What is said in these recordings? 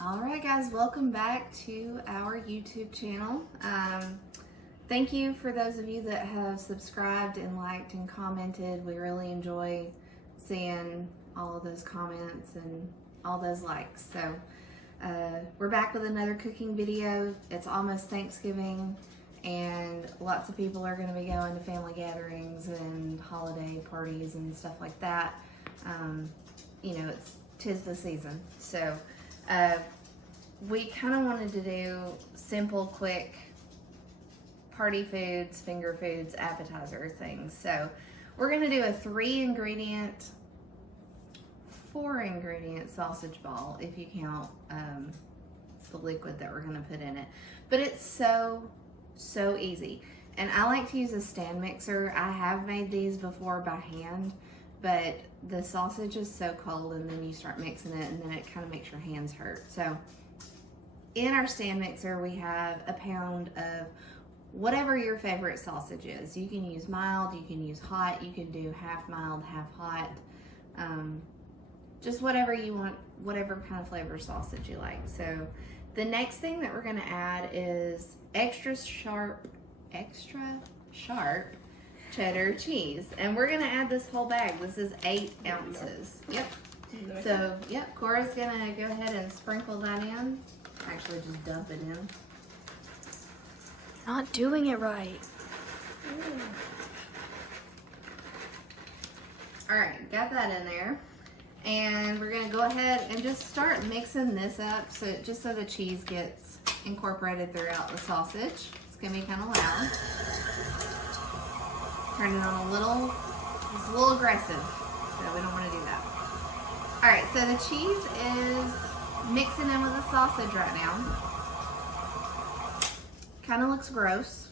Alright guys, welcome back to our YouTube channel. Thank you for those of you that have subscribed and liked and commented. We really enjoy seeing all of those comments and all those likes. So we're back with another cooking video. It's almost Thanksgiving and lots of people are going to be going to family gatherings and holiday parties and stuff like that. You know, tis the season. So we kind of wanted to do simple, quick party foods, finger foods, appetizer things. So we're going to do a 4 ingredient sausage ball if you count the liquid that we're going to put in it. But it's so easy. And I like to use a stand mixer. I have made these before by hand, but the sausage is so cold and then you start mixing it and then it kind of makes your hands hurt. So in our stand mixer, we have a pound of whatever your favorite sausage is. You can use mild, you can use hot, you can do half mild, half hot. Just whatever you want, whatever kind of flavor sausage you like. So the next thing that we're gonna add is extra sharp cheddar cheese. And we're gonna add this whole bag. This is 8 ounces. Yep. So, yep, Cora's gonna go ahead and sprinkle that in. Actually, just dump it in. Not doing it right. All right, got that in there. And we're gonna go ahead and just start mixing this up just so the cheese gets incorporated throughout the sausage. It's gonna be kind of loud. Turn it on it's a little aggressive, so we don't wanna do that. All right, so the cheese is mixing in with the sausage right now. Kind of looks gross.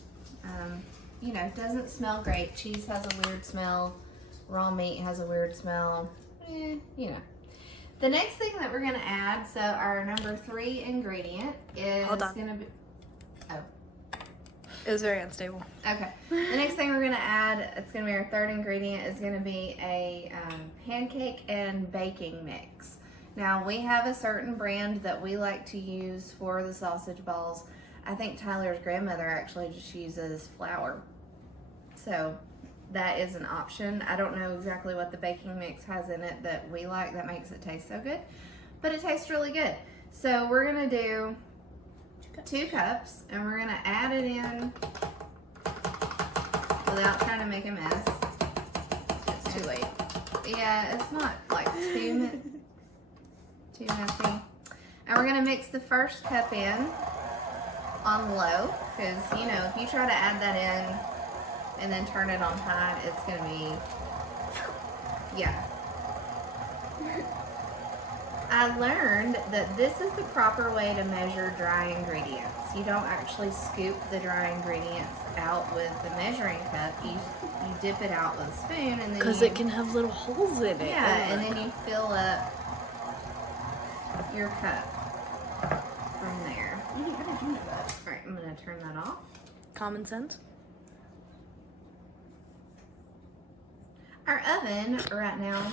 You know, doesn't smell great. Cheese has a weird smell. Raw meat has a weird smell. You know. The next thing that we're gonna add, so our number 3 ingredient is gonna be, It was very unstable. okay. The next thing we're gonna add, it's gonna be our 3rd ingredient, is gonna be a pancake and baking mix. Now we have a certain brand that we like to use for the sausage balls. I think Tyler's grandmother actually just uses flour. So that is an option. I don't know exactly what the baking mix has in it that we like that makes it taste so good, but it tastes really good. So we're gonna do 2 cups and we're gonna add it in without trying to make a mess. It's too late. Yeah, it's not like too messy. And we're gonna mix the 1st cup in on low, because you know, if you try to add that in and then turn it on high, it's gonna be, yeah. I learned that this is the proper way to measure dry ingredients. You don't actually scoop the dry ingredients out with the measuring cup. You dip it out with a spoon and then because it can have little holes in it. Yeah, and then you fill up your cup from there. How did you know that? All right, I'm gonna turn that off. Common sense. Our oven right now,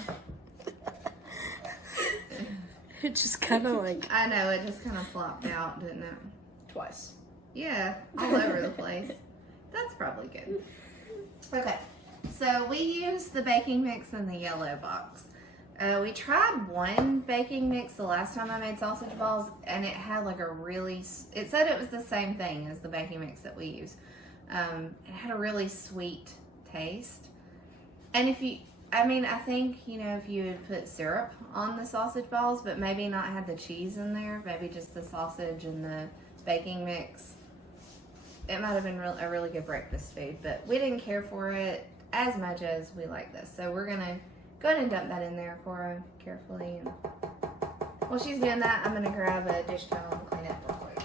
It just kind of like. I know, it just kind of flopped out, didn't it? Twice. Yeah, all over the place. That's probably good. Okay, so we use the baking mix in the yellow box. We tried one baking mix the last time I made sausage balls, and it had like it said it was the same thing as the baking mix that we use. It had a really sweet taste. And I think, you know, if you would put syrup on the sausage balls, but maybe not have the cheese in there, maybe just the sausage and the baking mix, it might have been a really good breakfast food, but we didn't care for it as much as we like this. So we're gonna go ahead and dump that in there, Cora, carefully. And while she's doing that, I'm gonna grab a dish towel and clean it real quick.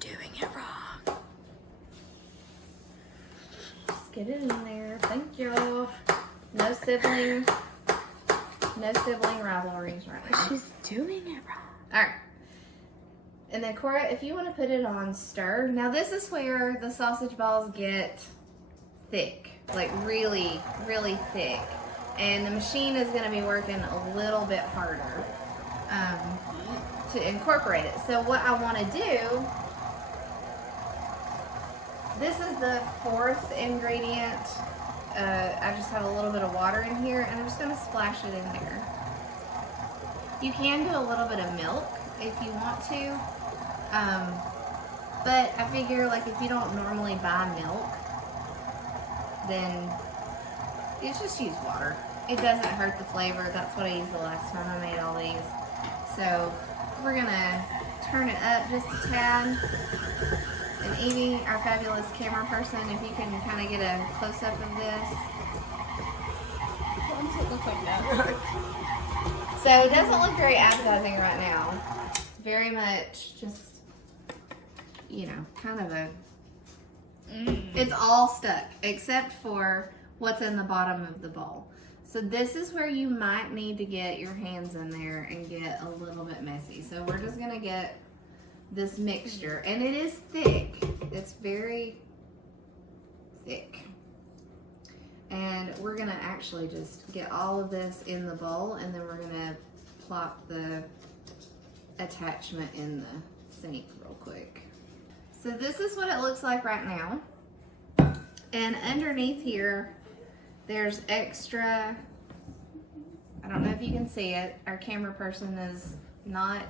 Doing it wrong. Just get it in there. Thank you. No sibling rivalries right now. She's doing it wrong. All right. And then Cora, if you want to put it on stir. Now this is where the sausage balls get thick, like really, really thick. And the machine is going to be working a little bit harder. to incorporate it. So what I want to do, this is the fourth ingredient. I just have a little bit of water in here, and I'm just going to splash it in there. You can do a little bit of milk if you want to, but I figure like if you don't normally buy milk, then you just use water. It doesn't hurt the flavor. That's what I used the last time I made all these. So we're gonna turn it up just a tad. And Evie, our fabulous camera person, if you can kind of get a close-up of this. What does it look like now? So it doesn't look very appetizing right now. Very much just, you know, kind of a, it's all stuck except for what's in the bottom of the bowl. So this is where you might need to get your hands in there and get a little bit messy. So we're just gonna get this mixture, and it is thick. It's very thick. And we're gonna actually just get all of this in the bowl, and then we're gonna plop the attachment in the sink real quick. So this is what it looks like right now. And underneath here, there's extra, I don't know if you can see it. Our camera person is not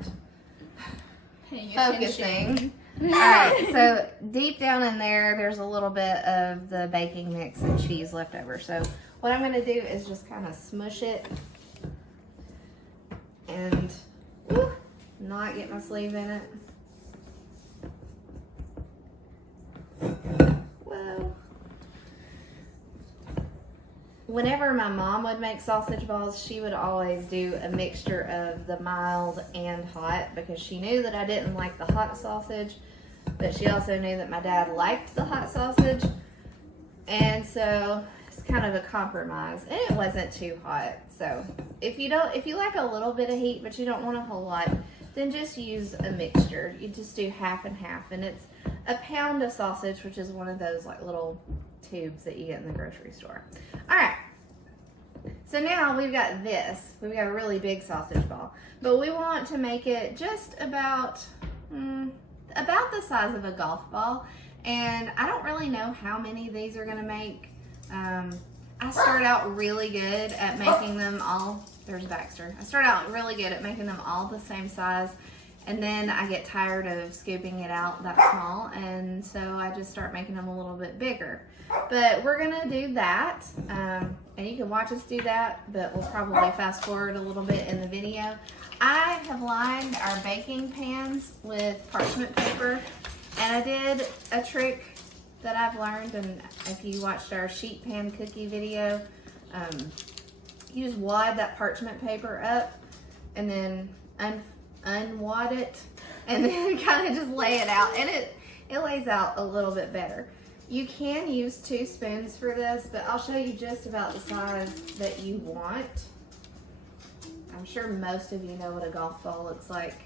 focusing. Alright, so deep down in there, there's a little bit of the baking mix and cheese left over. So what I'm going to do is just kind of smush it and not get my sleeve in it. Whoa. Whenever my mom would make sausage balls, she would always do a mixture of the mild and hot because she knew that I didn't like the hot sausage, but she also knew that my dad liked the hot sausage. And so it's kind of a compromise, and it wasn't too hot. So if you like a little bit of heat but you don't want a whole lot, then just use a mixture. You just do half and half, and it's a pound of sausage, which is one of those like little tubes that you get in the grocery store. All right, so now we've got this. We've got a really big sausage ball, but we want to make it just about the size of a golf ball. And I don't really know how many of these are gonna make. I start out really good at making them all, there's Baxter. I start out really good at making them all the same size, and then I get tired of scooping it out that small, and so I just start making them a little bit bigger. But we're gonna do that, and you can watch us do that, but we'll probably fast forward a little bit in the video. I have lined our baking pans with parchment paper, and I did a trick that I've learned, and if you watched our sheet pan cookie video, you just wad that parchment paper up and then unwad it, and then kind of just lay it out, and it lays out a little bit better. You can use 2 spoons for this, but I'll show you just about the size that you want. I'm sure most of you know what a golf ball looks like,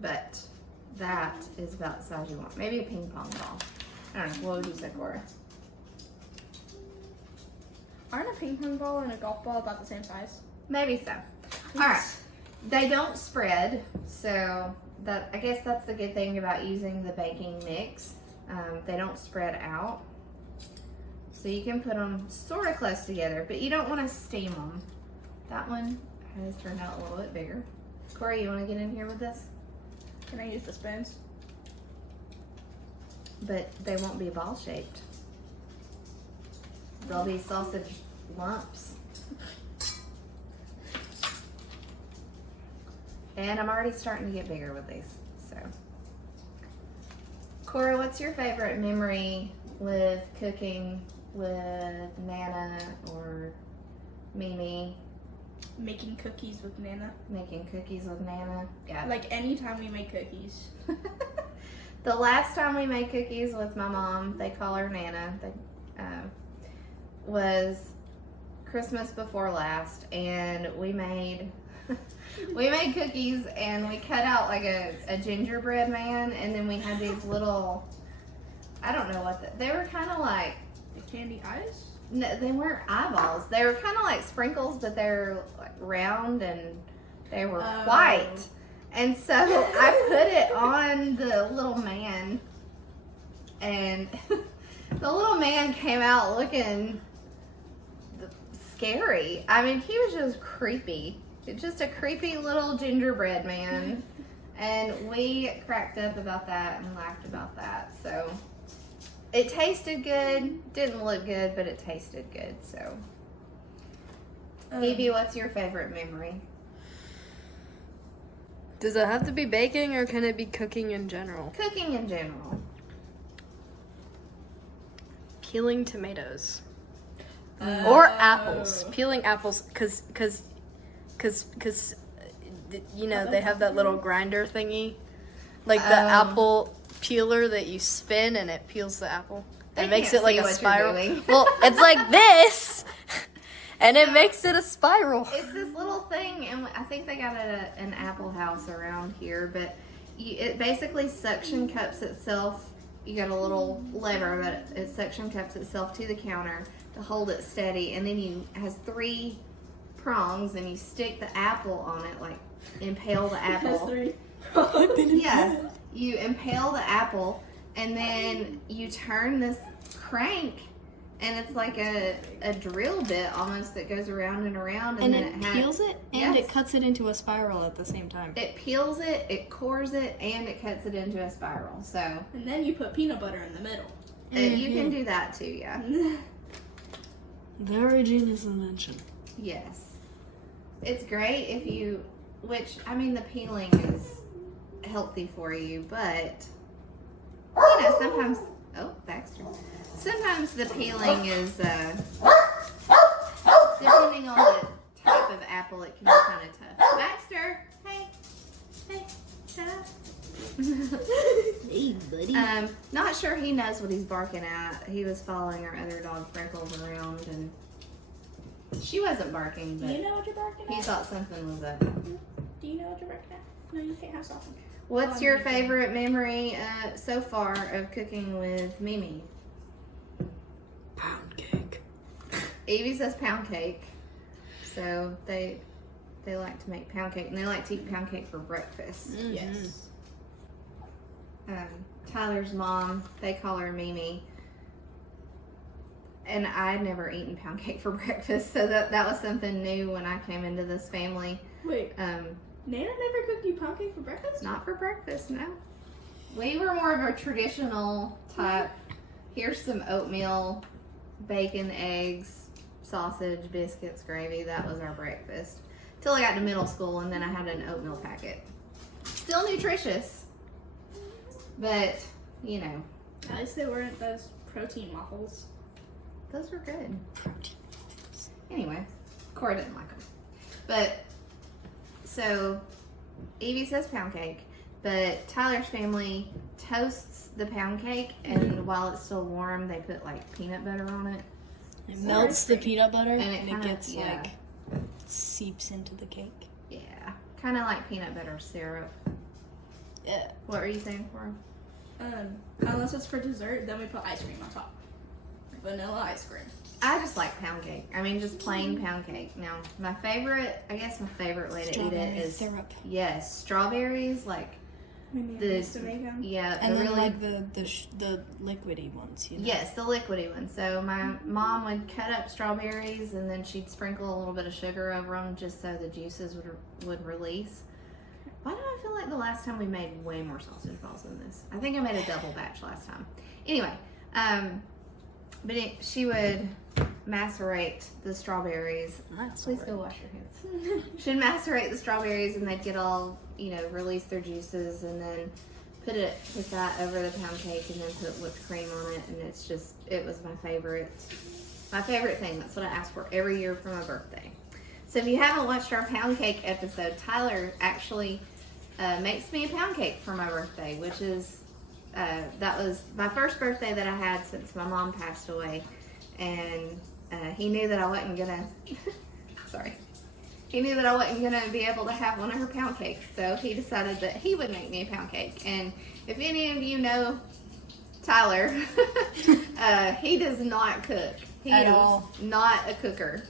but that is about the size you want. Maybe a ping pong ball. I don't know, what would you say, Cora? Aren't a ping pong ball and a golf ball about the same size? Maybe so. All right, they don't spread, so that, I guess that's the good thing about using the baking mix. They don't spread out, so you can put them sort of close together, but you don't want to steam them. That one has turned out a little bit bigger. Corey, you want to get in here with this? Can I use the spoons? But they won't be ball shaped. They'll be sausage lumps. And I'm already starting to get bigger with these, so. Cora, what's your favorite memory with cooking with Nana or Mimi? Making cookies with Nana. Making cookies with Nana? Yeah. Like anytime we make cookies. The last time we made cookies with my mom, they call her Nana, was Christmas before last, and we made cookies, and we cut out like a gingerbread man, and then we had these little, I don't know what they were kind of like The candy eyes? No, they weren't eyeballs. They were kind of like sprinkles, but they're like round and they were white. And so I put it on the little man, and the little man came out looking scary. I mean, he was just creepy. Just a creepy little gingerbread man. And we cracked up about that and laughed about that. So it tasted good. Didn't look good, but it tasted good. So, Evie, what's your favorite memory? Does it have to be baking or can it be cooking in general? Cooking in general. Peeling tomatoes. Or apples. Peeling apples because you know they have that little grinder thingy. Like the apple peeler that you spin and it peels the apple. They It makes can't it like see a what you're spiral. doing. Well, it's like this. And it makes it a spiral. It's this little thing, and I think they got it at an Apple House around here, but it basically suction cups itself. You got a little lever that it suction cups itself to the counter to hold it steady, and then it has 3 prongs, and you stick the apple on it, like impale the apple. Yeah, you impale the apple, and then you turn this crank, and it's like a drill bit almost that goes around and around, and then it peels it and Yes. it cuts it into a spiral at the same time. It peels it, it cores it, and it cuts it into a spiral. So And then you put peanut butter in the middle. you can do that too, yeah. Very genius invention. Yes. It's great if you, which, I mean, the peeling is healthy for you, but, you know, sometimes, Baxter. Sometimes the peeling is, depending on the type of apple, it can be kind of tough. Baxter, hey, shut up. Hey, buddy. Not sure he knows what he's barking at. He was following our other dog Freckles around, and she wasn't barking, Do but you know what you're barking he at? thought something was up. Do you know what you're barking at? No, you can't have sausage. What's your favorite memory so far of cooking with Mimi? Pound cake. Evie says pound cake. So they like to make pound cake, and they like to eat pound cake for breakfast. Mm-hmm. Yes. Tyler's mom, they call her Mimi. And I'd never eaten pound cake for breakfast, so that was something new when I came into this family. Wait, Nana never cooked you pound cake for breakfast? Not for breakfast, no. We were more of a traditional type. Here's some oatmeal, bacon, eggs, sausage, biscuits, gravy. That was our breakfast. Till I got to middle school, and then I had an oatmeal packet. Still nutritious, but, you know. At least they weren't those protein waffles. Those were good. Anyway, Cora didn't like them. But, so, Evie says pound cake, but Tyler's family toasts the pound cake, and while it's still warm, they put, like, peanut butter on it. It melts the peanut butter And and it it kinda- gets yeah. like seeps into the cake. Yeah, kind of like peanut butter syrup. Yeah. What were you saying, Cora? Unless it's for dessert, then we put ice cream on top. Vanilla ice cream. I just like pound cake. I mean, just plain pound cake. Now, my favorite way to eat it is syrup. yes, strawberries. Like Maybe The- I used to make them. yeah, And the then really like the liquidy ones, you know? yes, the liquidy one. So my mom would cut up strawberries, and then she'd sprinkle a little bit of sugar over them just so the juices would release. Why do I feel like the last time we made way more sausage balls than this? I think I made a double batch last time. Anyway, but she would macerate the strawberries. That's Please go wash your hands. She'd macerate the strawberries, and they'd get all, release their juices, and then put that over the pound cake, and then put whipped cream on it, and it was my favorite thing. That's what I asked for every year for my birthday. So if you haven't watched our pound cake episode, Tyler actually makes me a pound cake for my birthday, which is that was my first birthday that I had since my mom passed away, and he knew that I wasn't gonna he knew that I wasn't gonna be able to have one of her pound cakes, so he decided that he would make me a pound cake. And if any of you know Tyler, he does not cook. He At is all. not a cooker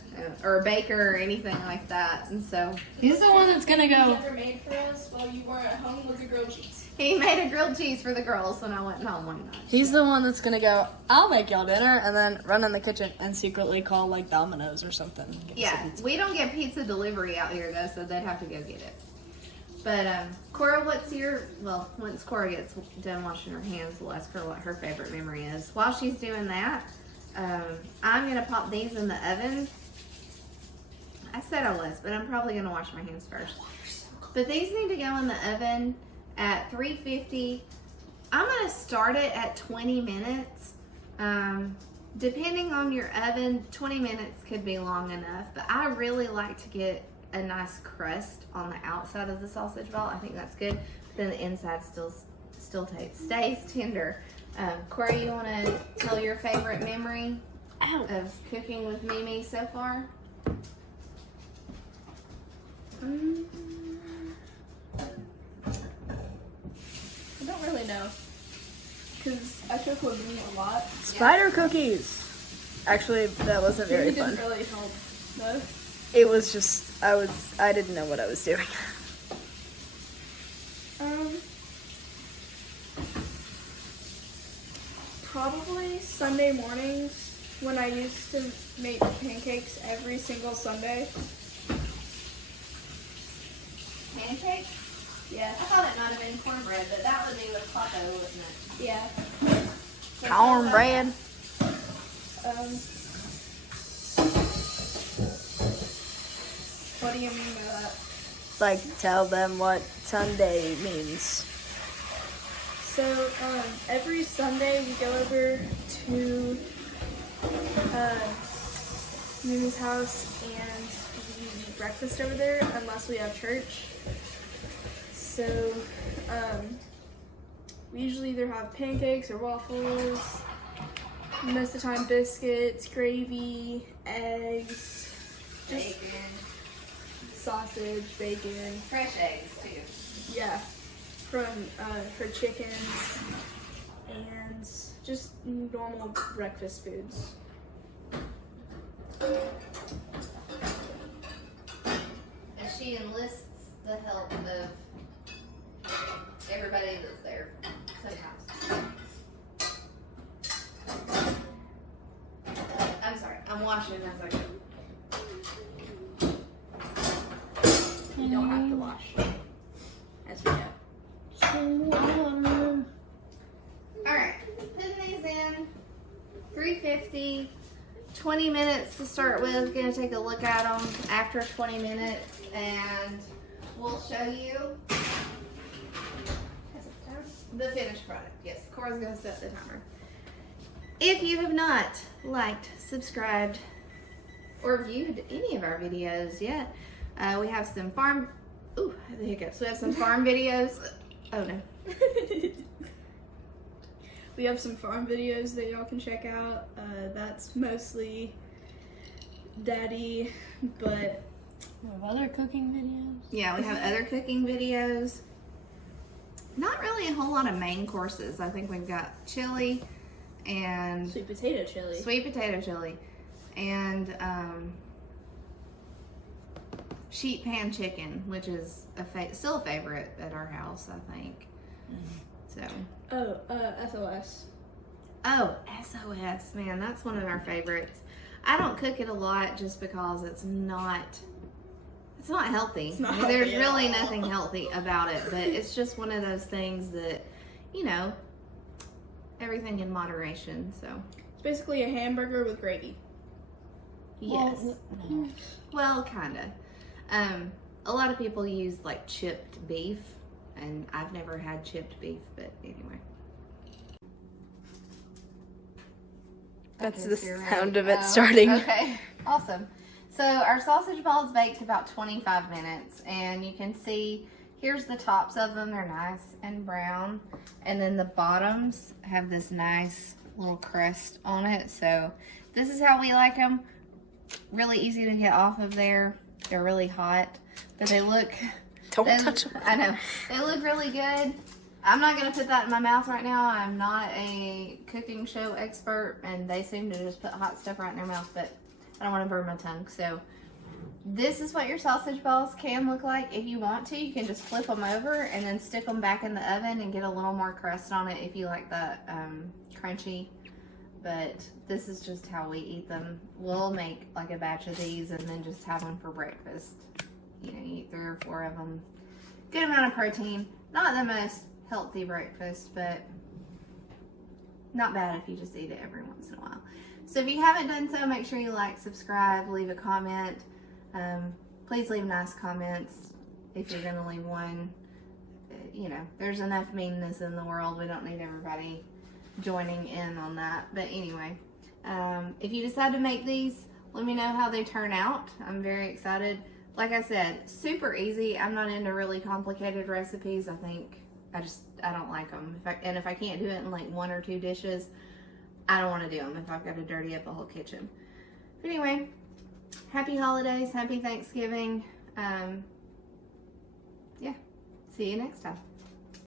or a baker or anything like that. And so He's the one that's gonna go. Ever made for us while you weren't at home was a grilled cheese. he made a grilled cheese for the girls when I went home one night. He's the one that's gonna go. I'll make y'all dinner, and then run in the kitchen and secretly call like Domino's or something. Get Yeah, some pizza. we don't get pizza delivery out here though, so they'd have to go get it. But Cora, once Cora gets done washing her hands, we'll ask her what her favorite memory is. While she's doing that, I'm gonna pop these in the oven. I said I was, but I'm probably gonna wash my hands first. But these need to go in the oven at 350. I'm gonna start it at 20 minutes. Depending on your oven, 20 minutes could be long enough, but I really like to get a nice crust on the outside of the sausage ball. I think that's good. But then the inside still stays tender. Corey, you want to tell your favorite memory of cooking with Mimi so far? I don't really know. Because I cook with me a lot. Spider cookies. Actually, that wasn't very It didn't fun. really help, though. It was just I didn't know what I was doing. Probably Sunday mornings when I used to make pancakes every single Sunday. Pancakes? Yeah. I thought it might have been cornbread, but that would be with taco, wouldn't it? Yeah. So Cornbread. What do you mean by that? Like, tell them what Sunday means. So, every Sunday we go over to Mimi's house and we eat breakfast over there unless we have church. So, we usually either have pancakes or waffles, most of the time biscuits, gravy, eggs, just Bacon. sausage, bacon. Fresh eggs, too. Yeah, from her chickens and just normal breakfast foods. And she enlists the help of everybody that's there sometimes. I'm sorry, I'm washing as I go. You don't have to wash, as we know. Alright, putting these in, 350, 20 minutes to start with. Gonna take a look at them after 20 minutes and we'll show you the finished product. Yes, Cora's gonna set the timer. If you have not liked, subscribed, or viewed any of our videos yet, we have some farm, ooh, I had the hiccups. We have some farm videos. Oh no. We have some farm videos that y'all can check out. That's mostly Daddy, but We have other cooking videos. Yeah, we have other cooking videos. Not really a whole lot of main courses. I think we've got chili and sweet potato chili. sweet potato chili and sheet pan chicken, which is still a favorite at our house, I think. So. Oh, SOS. Oh, SOS, man, that's one of our favorites. I don't cook it a lot just because it's not healthy. It's not I mean, there's healthy at really all. nothing healthy about it, but it's just one of those things that, you know, everything in moderation, so. It's basically a hamburger with gravy. Yes. Well, kinda. A lot of people use like chipped beef, and I've never had chipped beef, but anyway. That's Okay, the so you're sound ready. of it starting. Okay, awesome. So our sausage balls baked about 25 minutes, and you can see here's the tops of them. They're nice and brown, and then the bottoms have this nice little crust on it. So this is how we like them. Really easy to get off of there. They're really hot, but they look. Don't touch them. I know they look really good. I'm not going to put that in my mouth right now. I'm not a cooking show expert, and they seem to just put hot stuff right in their mouth, but I don't want to burn my tongue. So this is what your sausage balls can look like. If you want to, you can just flip them over and then stick them back in the oven and get a little more crust on it if you like that crunchy. But this is just how we eat them. We'll make like a batch of these and then just have them for breakfast. You know, you eat 3 or 4 of them. Good amount of protein. Not the most healthy breakfast, but not bad if you just eat it every once in a while. So if you haven't done so, make sure you like, subscribe, leave a comment. Please leave nice comments if you're going to leave one. You know, there's enough meanness in the world. We don't need everybody joining in on that. But anyway, if you decide to make these, let me know how they turn out. I'm very excited. Like I said, super easy. I'm not into really complicated recipes. I think I don't like them. If I can't do it in like 1 or 2 dishes, I don't want to do them if I've got to dirty up a whole kitchen. But anyway, happy holidays, happy Thanksgiving. Yeah, see you next time.